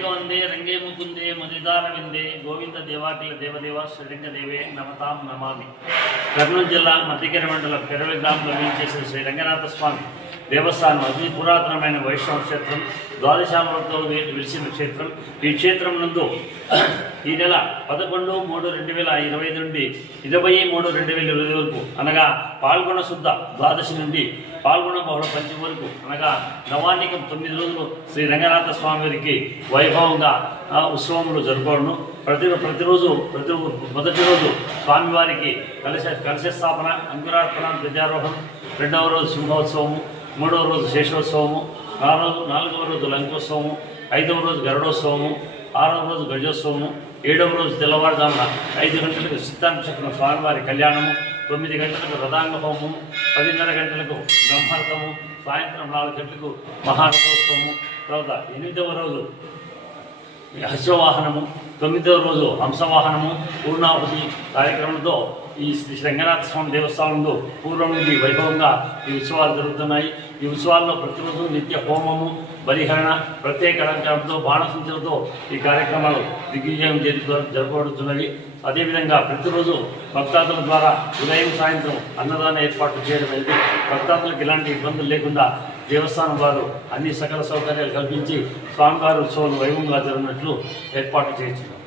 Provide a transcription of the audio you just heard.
పుండరీక వందే రంగే ముకుందే ముదిదార విందే గోవింద దేవాకిల దేవదేవ శ్రీరంగ దేవే నమతాం నమామి. కర్నూలు జిల్లా మధ్యగిరి మండలం పెరవలి గ్రామంలో వేయించేసిన శ్రీ రంగనాథ స్వామి దేవస్థానం అతి పురాతనమైన వైష్ణవ క్షేత్రం, ద్వాదశాలతో వెలిసిన క్షేత్రం. ఈ క్షేత్రం నందు ఈ నెల 11/3/2025 నుండి 20/3/2020 వరకు అనగా పాల్గొన శుద్ధ ద్వాదశి నుండి పాల్గొన బహుళ పంచమి వరకు అనగా నవాన్నికం 9 రోజులు శ్రీ రంగనాథ స్వామి వారికి వైభవంగా ఉత్సవములు జరుపుకోవడం. ప్రతిరోజు మొదటి రోజు స్వామివారికి కలశ స్థాపన, అంకురార్పణ, ధ్వజారోహణం, 2వ రోజు సింహోత్సవము, 3వ రోజు శేషోత్సవము, 4వ రోజు లంకోత్సవము, 5వ రోజు గరుడోత్సవము, 6వ రోజు గజోత్సవము, 7వ రోజు తెల్లవారుజామున 5 గంటలకు సిద్ధాంతచక్రం స్వామివారి కళ్యాణము, 9 గంటలకు రథాంగ హోమము, 10:30 గంటలకు బ్రహ్మార్థము, సాయంత్రం 4 గంటలకు మహారథోత్సవము, తర్వాత 8వ రోజు అశ్వవాహనము, 9వ రోజు హంసవాహనము, పూర్ణాహుతి కార్యక్రమంతో ఈ శ్రీ రంగనాథ స్వామి దేవస్థానంలో పూర్వం నుండి వైభవంగా ఈ ఉత్సవాలు జరుగుతున్నాయి. ఈ ఉత్సవాల్లో ప్రతిరోజు నిత్య హోమము, బలిహరణ, ప్రత్యేక అలంకారంతో, బాణసంచులతో ఈ కార్యక్రమాలు దిగ్విజయం జరపబడుతున్నవి. అదేవిధంగా ప్రతిరోజు భక్తాదుల ద్వారా ఉదయం సాయంత్రం అన్నదాన ఏర్పాటు చేయడం అనేది భక్తాదులకు ఎలాంటి ఇబ్బందులు లేకుండా దేవస్థానం వారు అన్ని సకల సౌకర్యాలు కల్పించి స్వామివారి ఉత్సవాలు వైభవంగా జరిగినట్లు ఏర్పాటు చేస్తున్నారు.